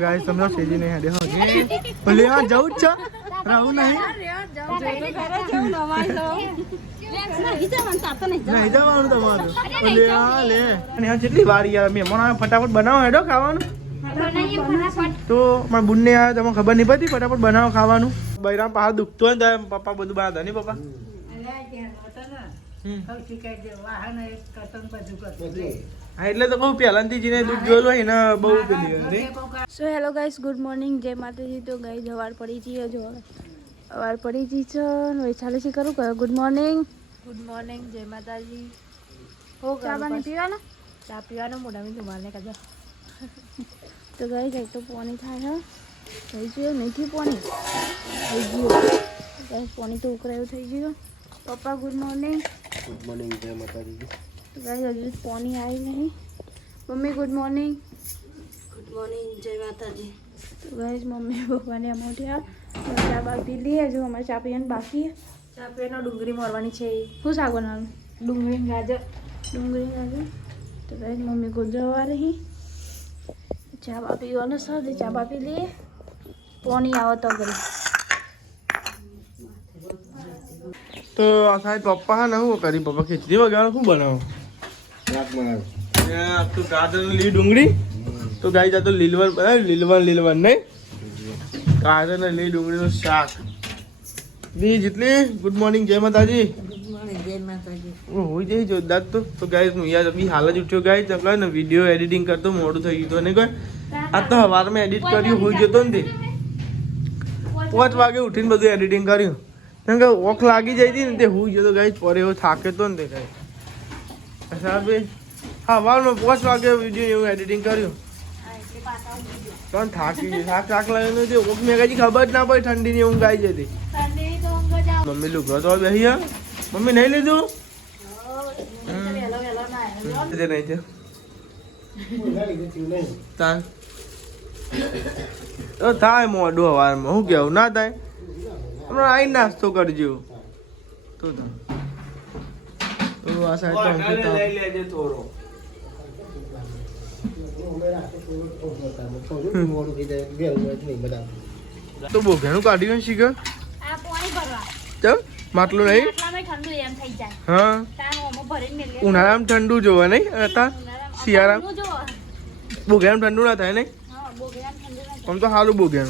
Guys તમને સેજી નહીં હેડે હોજી બોલે આ જવું જ છે રહું નહીં નહીં જવાનું તમારું બોલે આ લે અને આ કેટલી વાર યાર મહેમાન ફટાફટ બનાવો હેડો ખાવાનું તો મારા બુનને આવે તમને ખબર નહીં પડતી ફટાફટ બનાવો ખાવાનું બૈરામ પહાડ દુખતો હોય ને પપ્પા બધું બાંધે નહીં પપ્પા હા એટલે તો કહું પહેલાંથી જેને દુઃખ જોયેલું હોય ને બહુ પેલી so hello guys good morning જય માતાજી તો ગાઈ સવાર પડી જઈએ જો સવાર પડી જઈ છે હવે ચાલે છે કરું કયો ગુડ મોર્નિંગ જય માતાજી હો ચા પાણી પીવાના ચા પીવાનો મોઢામાં ધુમાડને કાઢો તો ગાઈ કંઈક તો પાણી થાય થઈ ગયું મેથી પાણી થઈ ગયું પાણી તો ઉકળાયું થઈ ગયું પપ્પા ગુડ મોર્નિંગ જય માતાજી તો ગાઈ હજુ પાણી આવી નહીં મમ્મી ગુડ મોર્નિંગ જય માતાજી તો ગાઈસ મમ્મી પપ્પાને અમે ઉઠ્યા ચા બા પી લઈએ જો અમારે ચા પીવાનું બાકી ચા પીવાનો ડુંગળી મોરવાની છે શું શાક બનાવવાનું ડુંગળી ગાજર તો ગાઈસ મમ્મી को જવા રહી ચા બા પીવાનો સર ચા બા પી લઈએ પાણી આવો તો કરી તો આ સાહેબ પપ્પા હા ના શું કરી પપ્પા ખીચડી વગાડો શું બનાવો તો ગાજર લીલી ડુંગળી તો ગાઈ જતો લીલવન બનાવ્યું લીલવન નહીં ગાજર ને લીલી ડુંગળીનું શાક દી જેટલી ગુડ મોર્નિંગ જય માતાજી હોય જઈ જોરદાર તો ગાઈસ હું યાર અભી હાલ જ ઉઠ્યો ગાઈસ તો ને વિડીયો એડિટિંગ કરતો મોડું થઈ ગયું અને કોઈ આ તો સવારમાં એડિટ કર્યું હોય જતો ને 5 વાગે ઉઠીને બધું એડિટિંગ કર્યું કેમ કે ઓખ લાગી જાય હતી ને તે હું જતો ગાઈસ પર એવો થાકે તો ને તે ગાઈસ સાહેબ હા વાળનો 5 વાગે વિડીયો એવું એડિટિંગ કર્યું પણ થાકી ગઈ થાક લાગેલો તે ઓખ મેં કઈ ખબર જ ના પડી ઠંડીની ઊંઘ આવી જતી મમ્મી લુગડો તો બેસી મમ્મી નહીં લીધું નહીં છે થાય મોડું હવારમાં શું કેવું ના થાય હમણાં આવીને નાસ્તો કરજો તો આ સાઈડ તો બહુ ઘણું કાઢી ને શીખર ચમ માટલું નહીં હા ઉનાળામાં ઠંડુ જોવે નહીં હતા શિયાળામાં બોઘેમ ઠંડુ ના થાય નહીં આમ તો સારું બોઘેમ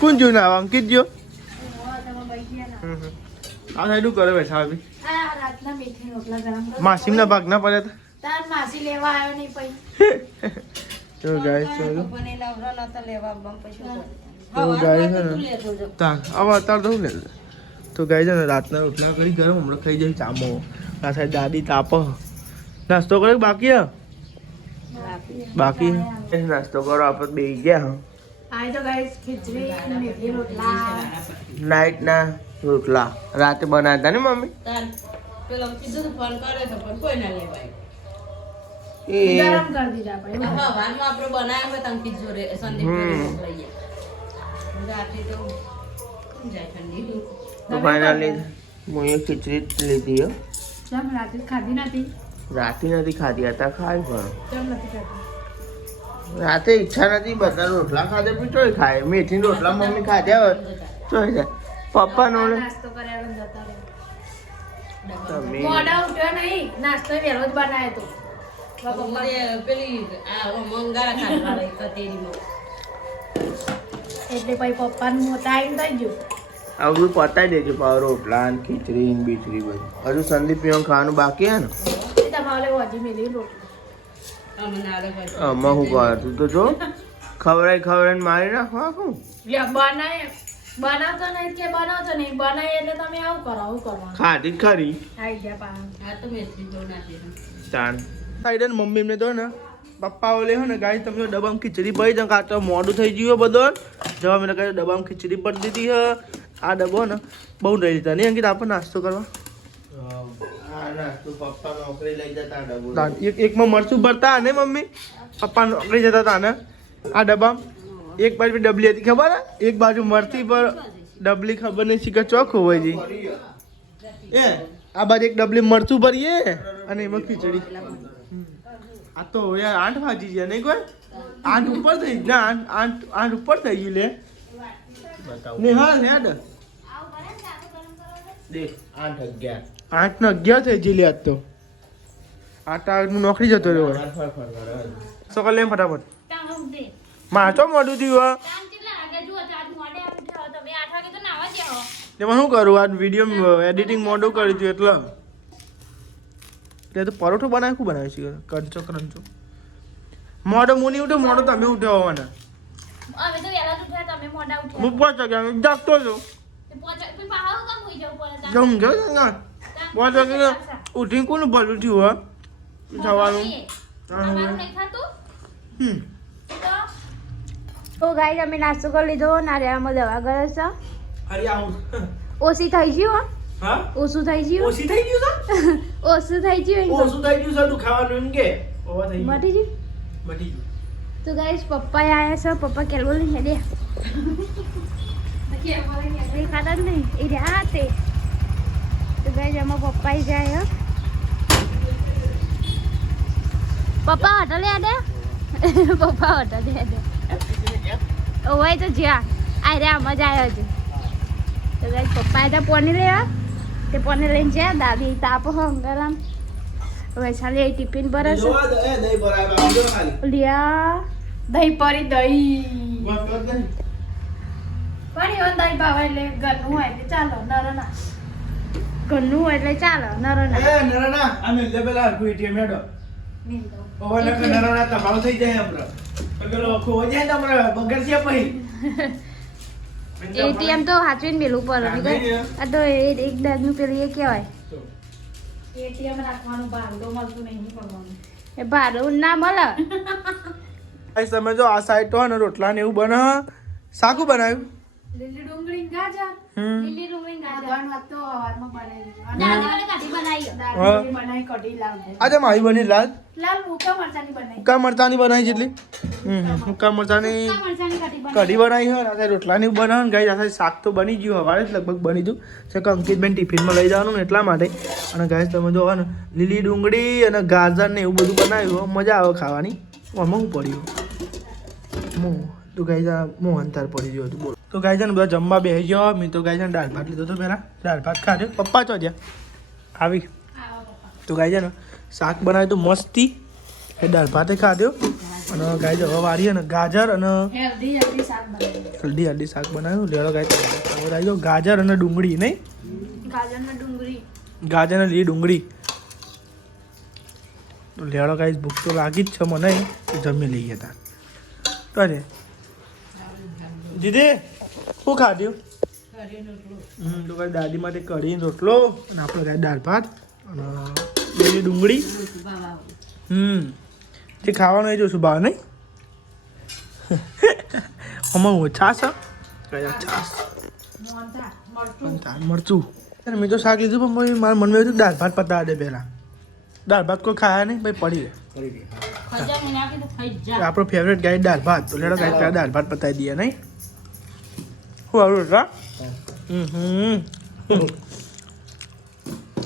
કોણ જોયું ના અંકિત જો આ સાઈડ કરે બેઠા આવી માસીમ ના ભાગ ના પડ્યા તો ગાય ચલો તો ગાય છે ને રાતના રોટલા કરી ગરમ હમણાં ખાઈ જાય ચામો આ સાઈડ દાદી તાપ નાસ્તો કરે બાકી નાસ્તો કરો આપણે બે ગયા નાઈટ ના રોટલા રાતે બનાવતા ને મમ્મી તો ફાઇનલી હું એક ખીચડી લીધી રાતે નથી ખાધી હતા ખાઈ પણ રાતે ઈચ્છા નથી બધા રોટલા ખાધે પણ ચોય ખાય મેથી રોટલા મમ્મી ખાધ્યા હોય ચોય જાય પપ્પા નો એટલે પછી પપ્પાનું ટાઈમ થઈ ગયો આવું પતાવી દેજો પાવ રોટલા ખીચડી બીચડી બધું હજુ સંદીપ પીવાનું ખાવાનું બાકી હે ને આમાં હું કરતું તો જો ખવડાઈ મારી નાખવા શું બનાવતો નહીં કે બનાવતો નહીં બનાવી એટલે તમે આવું કરો આવું કરવાનું ખાધી ખરી સાઈડ મમ્મી ને તો ને પપ્પા ઓલે હે ને ગાય તમે ડબ્બામાં ખીચડી પડી જાય કાં તો મોડું થઈ ગયું બધો જવા મેં કહ્યું ડબ્બામાં ખીચડી પડી દીધી હે આ ડબ્બો ને બહુ રહી દીધા નહીં અંકિત આપણે નાસ્તો કરવા એકમાં મરચું ભરતા ને મમ્મી પપ્પા નોકરી જતા હતા ને આ ડબ્બામાં એક બાજુ ડબલી હતી ખબર એક બાજુ મરચી પર ડબલી ખબર નહીં શીખર ચોક હોય જી એ આ બાજુ એક ડબલી મરચું ભરીએ અને એમાં ખીચડી આ તો યાર 8 વાગી ગયા નહીં કોઈ 8 ઉપર થઈ ગયું ના 8 ઉપર થઈ ગયું લે ને હા હેડ દેખ 8 11 8 ને 11 થઈ ગઈ લે આજ તો 8 નું નોકરી જતો રહ્યો સકલ લેમ ફટાફટ માચો મોડું થયું એમાં શું કરું આ વિડીયો એડિટિંગ મોડું કરી હતું એટલે તો પરોઠો બનાવી શું બનાવ્યું છે કરચો કરંચો મોડો મુની ઉઠો મોડો તમે ઉઠ્યો હોવાના હું 5 વાગ્યા જાગતો છું જમ ગયો ને 5 વાગે ઉઠીને કોનું ભલું થયું થવાનું તો ગાઈસ અમે નાસ્તો કરી લીધો નારિયામાં દવા કરે છે અરે આવું ઓછી થઈ ગયું હા ઓછું થઈ ગયું ઓછી થઈ ગયું છે ઓછું થઈ ગયું ઓછું થઈ ગયું છે તું ખાવાનું એમ કે ઓવા થઈ ગયું મટી ગયું મટી ગયું તો ગાઈસ પપ્પા આયા છે પપ્પા કેલવો લઈને હેડે ખાતા જ નહીં એ રહ્યા તે તો ગાઈસ આમાં પપ્પા જાય પપ્પા હોટલે હેડે પપ્પા હોટલે હેડે ઓય તો જ્યાં આ રે મજા આવ્યો છે તો ગાઈસ પપ્પાએ તો પોની લેવા તે પોની લઈને જ્યાં દાદી તાપ ગરમ વૈશાલી ટિફિન પર હશે દહીં ભરાય બાબુ ખાલી લિયા દહીં પરી દહીં વાત કર દે પણ એવો દહીં ભાવે એટલે ઘરનું હોય એટલે ચાલો નરના ઘરનું હોય એટલે ચાલો નરના એ નરણા અમે લે પેલા એટીએમ હેડો ઓવા નક નરણા તમારો થઈ જાય આપણે પેલો ખો જાય ને આપણે બગર છે પછી એટીએમ તો હાચવીને મેલું પડે આ તો એક દાદનું પેલું એ કહેવાય એટીએમ રાખવાનું ભાડું મળતું નહીં પડવાનું એ ભાડું ના મળે આ તમે જો આ સાઈડ તો ને રોટલા ને એવું બને શાકું બનાવ્યું લીલી ડુંગળી ગાજર લીલી ડુંગળી ગાજર ગાજર વાત તો હવારમાં બનેલી દાદી મને કાઢી બનાવી દાદી બનાવી કઢી લાલ દે આજે મારી બની લાલ લાલ મુકા મરચાની બનાવી હુક્કા મરચાની બનાવી જેટલી હુક્કા મરચાની મરચાની કાઢી કઢી બનાવી હોય આ રોટલાની બનાવે ને ગાઈ આ શાક તો બની ગયું હવારે જ લગભગ બની ગયું છે કે અંકિતબેન ટિફિનમાં લઈ જવાનું ને એટલા માટે અને ગાય તમે જો ને લીલી ડુંગળી અને ગાજર ને એવું બધું બનાવ્યું મજા આવે ખાવાની આમાં હું પડ્યું તો ગાય મોહનતાર પડી ગયું હતું બોલો તો ગાય છે ને બધા જમવા બેસી ગયો મેં તો ગાય છે ને દાળ ભાત લીધો હતો પહેલાં દાળ ભાત ખાધો પપ્પા ચો જ્યાં આવી તો ગાય છે ને શાક બનાવ્યું તો મસ્તી એ દાળ ભાતે ખાધ્યો અને ગાય છે હવે વારી ને ગાજર અને હેલ્ધી હેલ્ધી શાક બનાવી હલ્દી હલ્દી શાક બનાવ્યું લેડો ગાય હવે આવી ગયો ગાજર અને ડુંગળી નહીં ગાજરના ડુંગળી ગાજર અને લીલી ડુંગળી તો લેડો ગાય ભૂખ તો લાગી જ છે મને જમી લઈએ તાર તો દીદી શું ખાધ્યું તો કાંઈ દાદી માટે કઢી રોટલો અને આપણે કાંઈ દાળ ભાત અને લીલી ડુંગળી જે ખાવાનું એ જોશું ભાવ નહીં આમાં ઓછા છે કયા છાસ મરચું મેં તો શાક લીધું પણ ભાઈ મારા મનમાં હતું દાળ ભાત પતાવા દે પહેલાં દાળ ભાત કોઈ ખાયા નહીં ભાઈ પડી ગયા આપણો ફેવરેટ ગાય દાળ ભાત તો લેડો ગાય દાળ ભાત પતાવી દઈએ નહીં શું આવડું એટલા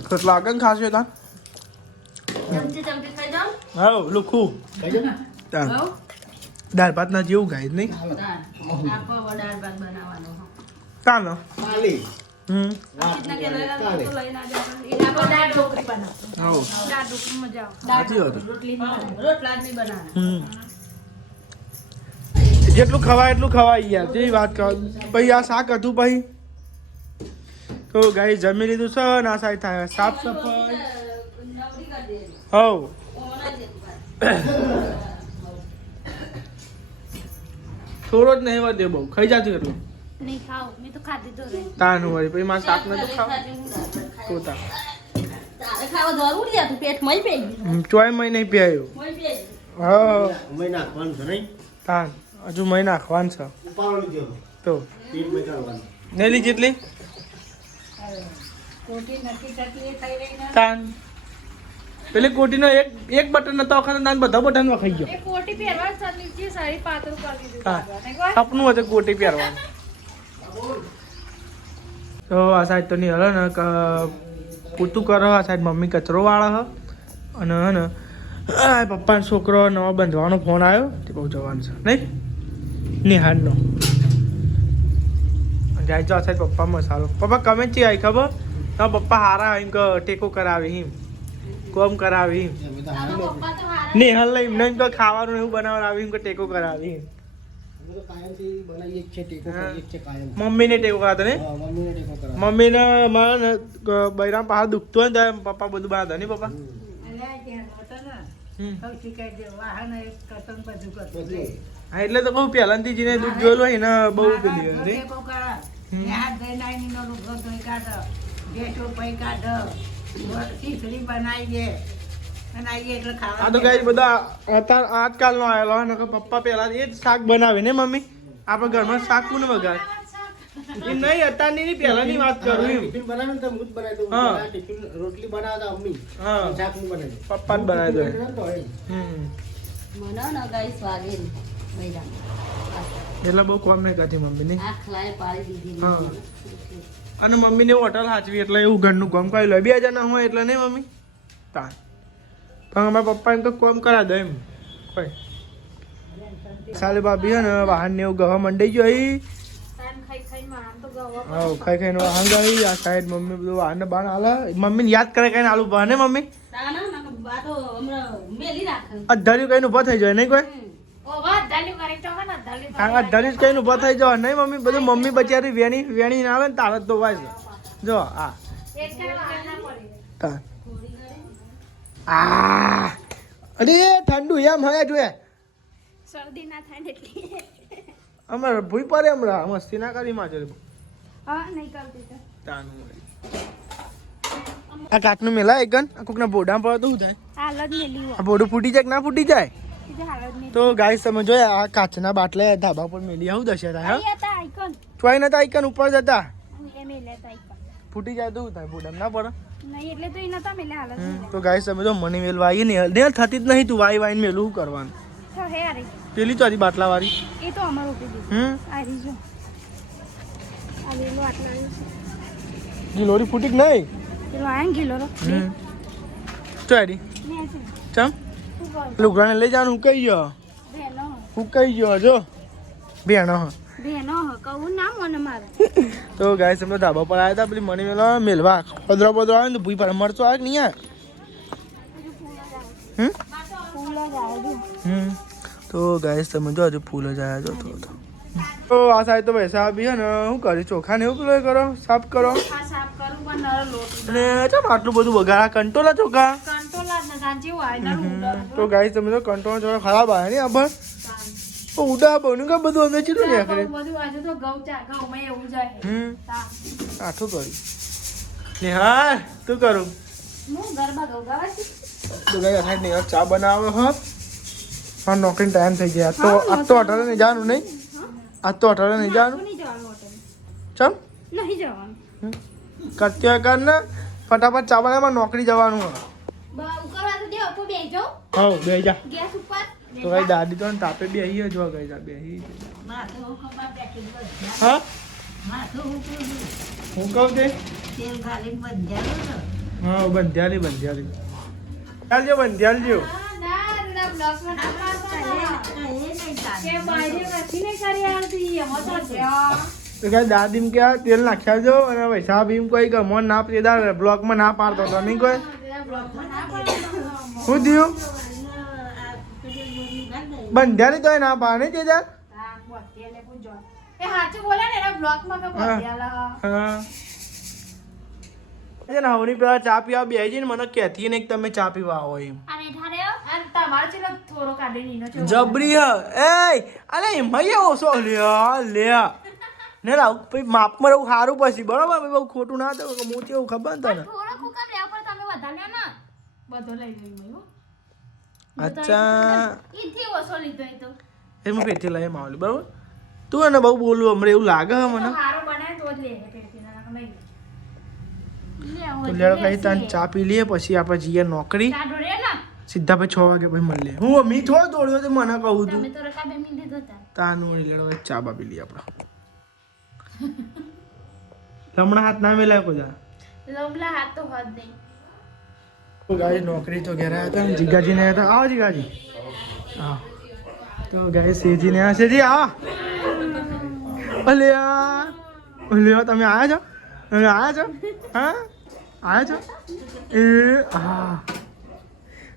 કેટલા આગળ ખાશે તા હા લુખું દાળ ભાત ના જેવું ગાય નહીં ચાલો જેટલું ખવાય એટલું ખવાય યાર જેવી વાત કરો પછી આ શાક હતું પછી તો ગાય જમી લીધું છે ને આ સાઈડ થાય સાફ સફાઈ હવ થોડો જ નહીં વધે બહુ ખાઈ જતું એટલું નહીં ખાવ મેં તો ખાધી તો રે તાનું વળી પછી મારે શાક નતું ખાવ તો તા ચોય મય નહીં પીવાયું હા તાન હજુ મય નાખવાનું છે તો નેલી જેટલી તાન પેલી કોટીનો એક બટન નતો વખત તાન બધા બટન વખાઈ ગયો એ કોટી પહેરવા જ નીચે સાડી પાતળું કરી દીધું હા સપનું હતું કોટી પહેરવાનું તો આ સાઈડ તો નહીં હલે ને પૂતું કરો આ સાઈડ મમ્મી કચરો વાળે હ અને હે ને આ પપ્પાનો છોકરો નવો બંધવાનો ફોન આવ્યો તે બહુ જવાનું છે નહીં નિહાળનો જાય જો સાહેબ પપ્પા મસાલો પપ્પા કમેન્ટ ચી આવી ખબર તો પપ્પા હારા એમ કે ટેકો કરાવી હિમ કોમ કરાવી નિહાળ લઈ એમને એમ તો ખાવાનું એવું બનાવડાવી એમ કે ટેકો કરાવી મમ્મીને ટેકો કરાતો ને મમ્મીને મારે બૈરામ પહાડ દુખતો હોય ને તો પપ્પા બધું બનાવતા નહીં પપ્પા હા એટલે તો કહું પહેલાથી જેને દૂધ જોયેલું હોય ને બહુ પેલી આ તો ગાય બધા આજકાલ નો આવેલો હોય ને પપ્પા પેલા એ જ શાક બનાવે ને મમ્મી આપણે ઘરમાં શાક કોને વગાડ એ નહીં અત્યારની ની પહેલાની વાત કરું એમ રોટલી બનાવતા મમ્મી હા શાક નું બનાવી પપ્પા જ બનાવી દો એટલે બહુ કોમ નહીં કરતી મમ્મી ની હા અને મમ્મીને હોટલ હાચવી એટલે એવું ઘરનું કામ કરી લે 2 જણા હોય એટલે નહીં મમ્મી તા પણ અમારા પપ્પા એમ તો કોમ કરા દે એમ કોઈ સાલે ભાભી હે ને વાહન ને એવું ગવા મંડાઈ ગયો અહીં હા ખાઈ ખાઈને વાહન ગઈ આ સાઈડ મમ્મી બધું વાહન ને બાણ હાલે મમ્મીને યાદ કરે કઈને આલુ બને મમ્મી અઢાર્યું કઈને ઉભા થઈ જાય નહીં કોઈ અઢાર્યું કઈને ઉભા થઈ જવા નહીં મમ્મી બધું મમ્મી બચારી વેણી ના આવે ને તારે તો વાય જો આ આ અરે ઠંડુ એમ હયા જોઈએ શરદી ના થાય એટલે અમારે ભૂઈ પડે હમણાં મસ્તી ના કરી માં ચલે હા નહીં કરતી તો તાનું આ કાચનું મેલા એક ગન કોકના બોડા પર તો શું થાય હાલ જ મેલી આ બોડું ફૂટી જાય કે ના ફૂટી જાય હાલ જ મેલી તો ગાઈસ તમે જોયા આ કાચના બાટલા ધાબા પર મેલી આવું દશે થાય હા હતા આઈકન ચોઈ નતા આઈકન ઉપર જતા એ મેલે હતા આઈકન ફૂટી જાય તો શું થાય બોડા ના પડે નહીં એટલે તો એ નતા મેલે હાલ જ તો ગાઈસ તમે જો મને મેલવા આવી ને નેલ થતી જ નહીં તું વાઈ વાઈને મેલું શું કરવાનું તો હે અરે પેલી ચોરી બાટલા વાળી એ તો અમાર ઉપી દીધી આ રીજો આ લેલો આટલા ગિલોરી ફૂટી કે નહીં પેલો આયન ગિલો રો ચોરી ને છે ચમ શું કર લુગડાને લઈ જવાનું હું કઈ ગયો બેનો હું કઈ ગયો જો બેનો બેનો કહું ના મને મારે તો ગાઈસ અમે ધાબા પર આવ્યા હતા પેલી મની મેલવા પદરો આવે ને ભૂઈ પર મરચો આવે કે નહીં આવે ફૂલ જ આવે તો ગાઈસ તમે જો હજુ ફૂલ જ આવ્યા જો થોડો તો આ સાઈડ તો પૈસા બી હે ને શું કરી ચોખા ને એવું પેલું કરો સાફ કરો આ સાફ કરું પણ નરો લોટ અને ચમ આટલું બધું બગાડા કંટોલા ચોખા કંટ્રોલ જ ન સાંજે હોય નરો ઉડો તો ગાઈસ તમે જો કંટોલા ચોખા ખરાબ આવે ને આબર તો ઉડા બન્યું કે બધું અંદર ચીલું ને આખરે બધું આજે તો ઘઉં માં એવું જાય આઠું કર્યું ને હા તું કરું હું ગરબા ઘઉં ગાવા છું તો ગાઈસ સાઈડ ને ચા બનાવે હો હા નોકરી ટાઈમ થઈ ગયા તો આ તો અટારે નહીં જવાનું નહીં આ તો અટારે નહીં જવાનું નહીં જવાનું હોટલ ચમ નહીં જવાનું કરતી હોય કર ને ફટાફટ ચા બનાવવામાં નોકરી જવાનું હોય ઉકરવા તો દે ઉપર બેજો હા બે જા ગેસ ઉપર તો ભાઈ દાદી તો તાપે બે અહીં જોવા ગઈ જા બે હા હું કહું તે હા બંધ્યાલી ચાલજો બંધ્યાલજો તો કઈ દાદી એમ કે તેલ નાખ્યા જો અને પૈસા ભીમ કોઈ કે મોન ના પેદાર બ્લોકમાં ના પાડતો તો નહીં કોઈ શું થયું બંધ્યાલી તો ના પાડે તે દાર હવની પેલા ચા પીવા બે જઈને મને કહેતી ને તમે ચા પીવા આવો એમ જબરી હ એ અલે એમાં ઓછો લે ને લાવ પછી માપમાં રહું સારું પછી બરોબર બહુ ખોટું ના થયું મોટી એવું ખબર ને તને અચ્છા એ હું પેટી લઈ માવલી બરોબર તું એને બહુ બોલું હમણાં એવું લાગે હે મને તો લેડો કઈ તાન ચા પી લઈએ પછી આપણે જઈએ નોકરી સીધા પછી 6 વાગે પછી મળીએ હું મી થોડો દોડ્યો તો મને કહું તું તાનું લેડો ચા બા પી લઈએ આપણે હમણાં હાથ ના મેલાય કોઈ લમલા હાથ તો હોત નહીં તો ગાઈસ નોકરી તો ઘેર આવ્યા હતા જીગાજીને આવ્યા હતા. આવો જીગાજી. હા તો ગાઈસ સેજીને આવ્યા સેજી આવો. અલ્યા તમે આવ્યા છો? તમે આવ્યા છો? હા આવ્યા છો? એ હા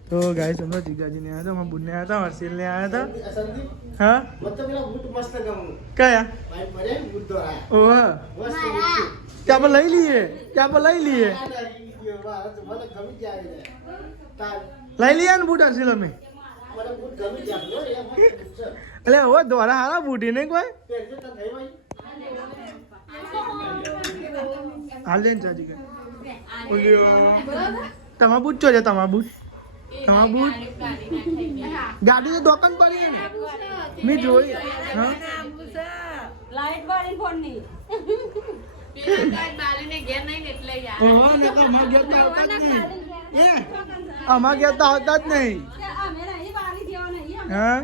તો ગાઈસ અમે જીગાજીને આવ્યા હતા, અમારા બુનને આવ્યા હતા, હર્ષિલને આવ્યા હતા. હા કયા? ઓહ ત્યાં પર લઈ લઈએ, ત્યાં પર લઈ લઈએ, લઈ લઈએ ને બૂટ હર્ષિલ અમે. એટલે હવે દ્વારા હારા બૂટી નહીં કોઈ હાલ દે ને ચાજી કે તમારા બૂટ ચો છે? તમારા બૂટ ગાડી તો દુકાન પડી ને મેં જોઈ. હા લાઈટ વાળી ફોન ની અમાર ગયા તો આવતા જ નહીં. હા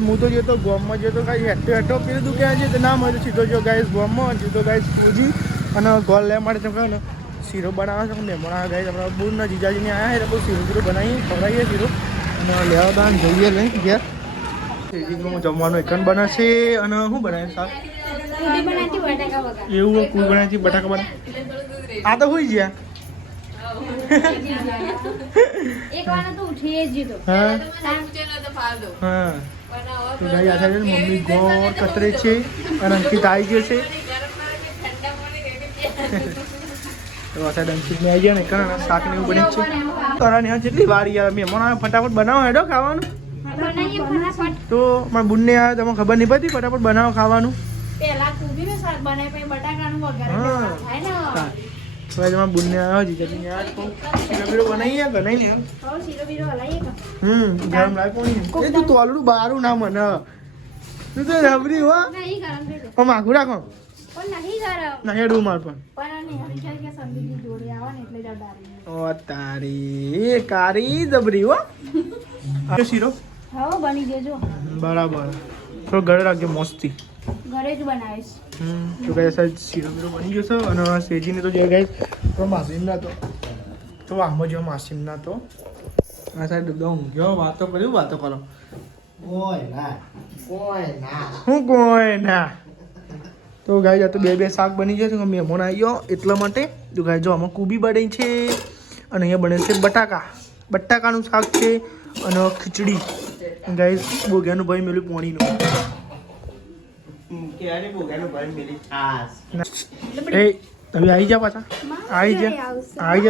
હું તો જતો ગોમમાં જતો કઈ હેઠો હેઠો પીધું તું ક્યાં છે ના મળે સીધો જો ગાઈસ ગોમમાં સીધો ગાઈસ પૂજી અને ગોળ લેવા માટે તમે કહો ને શીરો બનાવે છે મહેમાન આવે ગાઈસ આપણા બૂનના જીજાજીને આવ્યા એટલે બહુ શીરો બનાવીએ ખવડાવીએ શીરો અને લેવા દાન જઈએ લઈ ઘેર. જમવાનું એકન બનાવશે અને શું બનાવે શાક એવું કુલ બનાવી બટાકા બના આ તો હોઈ ગયા. હા તો ગાઈ આ મમ્મી ગોળ કતરે છે અને અંકિત આવી ગયો છે. તો આ સાઈડ અંકિત ને આવી ગયા ને કારણ શાક ને એવું બને છે. તારા ને જેટલી વાર યાર મહેમાન ફટાફટ બનાવો હેડો ખાવાનું. તો મારા બુનને આવે તમને ખબર નહીં પડતી ફટાફટ બનાવો ખાવાનું. પેલા કુબીનું શાક બનાવે પછી બટાકાનું વઘારે થાય ને. તો આજે મારા બુનને આવ્યો જીજાજી યાર તો શીરો બનાવીએ બનાવી લે. શીરો બીરો હલાઈએ કે ગરમ લાગે કોણ એ તું તોલડું બારું ના મને તું તો રબરી હો નહીં ગરમ થઈ જાય ઓ માગું રાખો પણ નહીં ગરમ ના હેડું માર પણ નહીં હરી કે સંદીપની જોડી આવે ને એટલે જ ડારી ઓ તારી કારી જબરી હો આ શીરો હા બની ગયો બરાબર તો ઘરે રાખજો મસ્તી ઘરે જ બનાવીશ. તો ગાઈસ આ શીરો બીરો બની ગયો છે અને સેજીને તો જે ગાઈસ તો માસીમના તો આમ જો માસીમના તો આ સાઈડ બધા ઊંઘ્યો વાતો કર્યું વાતો કરો કોઈ ના તો ગાઈસ આ તો બે શાક બની ગયા છે મહેમાન આવી ગયો એટલા માટે તો ગાઈસ જો આમાં કુબી બની છે અને અહીંયા બને છે બટાકાનું શાક છે અને ખીચડી ગાઈસ બોગ્યાનું ભાઈ મેલું પોણીનું એ તમે આવી જાઓ પાછા આવી જા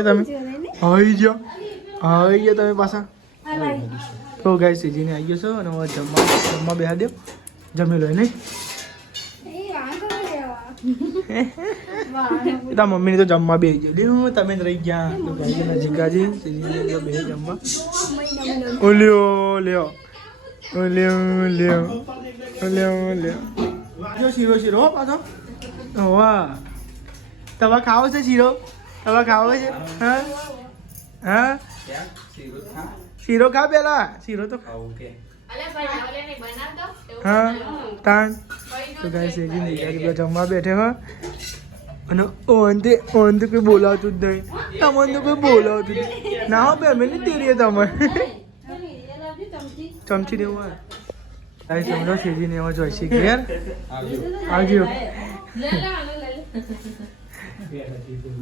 તમે પાછા. તો ગાય સીજીને આવી ગયો છો અને જમવા બેસા દો જમી લો નહીં તારા મમ્મીને તો જમવા બે ગયો તમે જ રહી ગયા તો ગાય જીગાજી સીજીને બે જમવા શીરો હો પાછો વાહ તમે ખાવો છે શીરો તમે ખાવો છે હા હા શીરો ખા પેલા શીરો તો ખાવું કે હા તાન તો ગાય સેજી નહીં જમવા બેઠે હો અને ઓંધે કોઈ બોલાવતું જ નહીં તમને તો કોઈ બોલાવતું જ ના હો બે મેં નહીં તેરીએ તમે ચમચી દેવું હોય તારી સમજો સેજીને એમાં જોઈશે ઘેર આવજો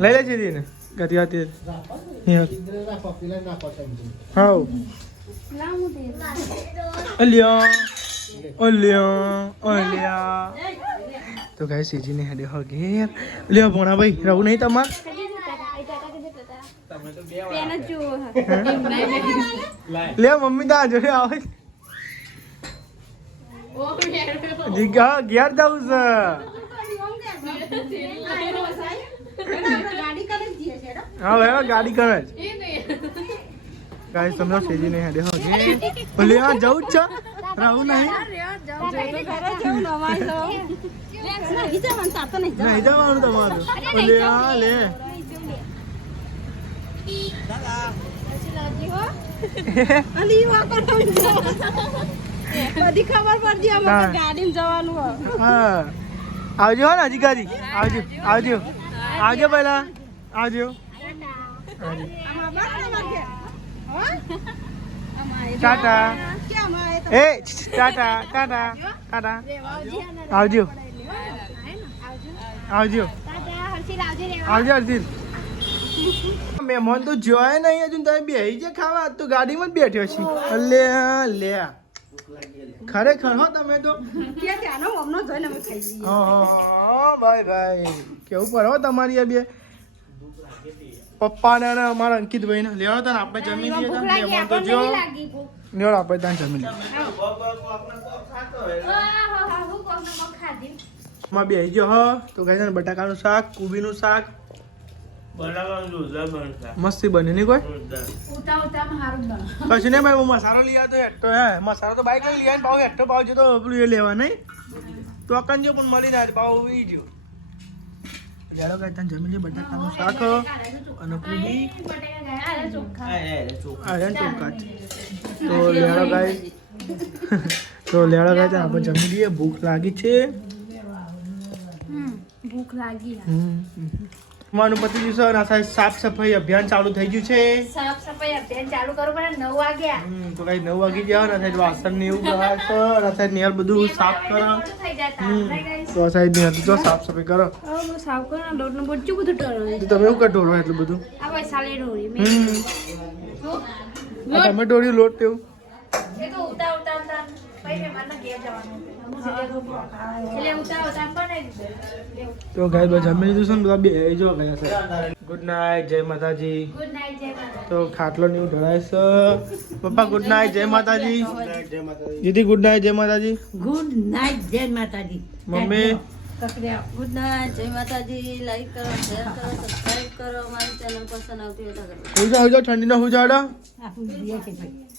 લઈ લે સેજીને ગતિ હતી હા અલ્યા તો ગાય સેજીને હેડે હો ઘેર લ્યો ભોણા ભાઈ રહું નહીં તમાર લે મમ્મી તા જોડે આવે જીગા ઘેર જાઉં છે હા ભાઈ ગાડી કરે જ ગાય સમજો સેજી નહીં હેડે હો ભલે આ જવું જ છે રહું નહીં નહીં જવાનું તમારું લે બધી ખબર પડતી અમારે ગાડીમાં જવાનું હોય. હા આવજો હો ને અધિકારી આવજો આવજો આવજો પહેલા આવજો ટાટા એ ટાટા ટાટા ટાટા આવજો આવજો આવજો અર્જિત મહેમાન તો જોયા નહીં હજુ તમે બેહી છે ખાવા આજ તો ગાડીમાં જ બેઠ્યો છે લે લે ખરેખર હો તમે તો ભાઈ ભાઈ કેવું પડે હો તમારી આ બે પપ્પા ને અમારા અંકિતભાઈ ને લેવા હતા ને આપણે જમી લઈએ હતા મહેમાન તો જો લેવડ આપણે ત્યાં જમી લઈએ માં બેહી ગયો હો તો ગાઈ છે બટાકાનું શાક કુબીનું શાક મસ્તી બની નહીં કોઈ કશું નહીં ભાઈ હું મસાલો લઈ આવ્યો તો એકટો હે મસાલો તો બાઈક લઈ આવ્યો ભાવ એકટો ભાવ છે તો પેલું એ લેવા નહીં તો અકન જો પણ મળી જાય ભાવ ઈ જો લેડો ગાઈ ત્યાં જમી લઈએ બટાકાનું શાક અને કુબી ચોખા તો લેડો ગાઈ ત્યાં આપણે જમી લઈએ ભૂખ લાગી છે ભૂખ લાગી માનું પતિ દિવસ સાફ સફાઈ અભિયાન ચાલુ થઈ ગયું છે સાફ સફાઈ અભિયાન ચાલુ કરો પણ 9 વાગ્યા તો કઈ 9 વાગી ગયા ને સાહેબ વાસણ ને એવું કરાય છે અને સાહેબ નિયર બધું સાફ કરો તો સાહેબ નિયર તો સાફ સફાઈ કરો સાફ કરો ને લોટ નું બધું ટળો તો તમે એવું કટોરો એટલું બધું આ ભાઈ સાલે રોરી તમે ડોરી લોટ તેવું એ તો ઉતા ભાઈ મે મારના ઘેર જવાનું એટલે ઉતા બનાવી તો ગાય બસ જમી લીધું છે ને બધા બે જો ગયા છે ગુડ નાઇટ જય માતાજી ગુડ નાઈટ જય માતા તો ખાટલો ને એવું ઢળાય છે પપ્પા ગુડ નાઇટ જય માતાજી દીદી ગુડ નાઇટ જય માતાજી ગુડ નાઇટ જય માતાજી મમ્મી ગુડ નાઈટ જય માતાજી લાઈક કરો શેર કરો સબસ્ક્રાઇબ કરો અમારી ચેનલ પસંદ આવતી હોય તો હુઈ જાઓ ઠંડીનો હુજાડા આપણું દિયા છે ભાઈ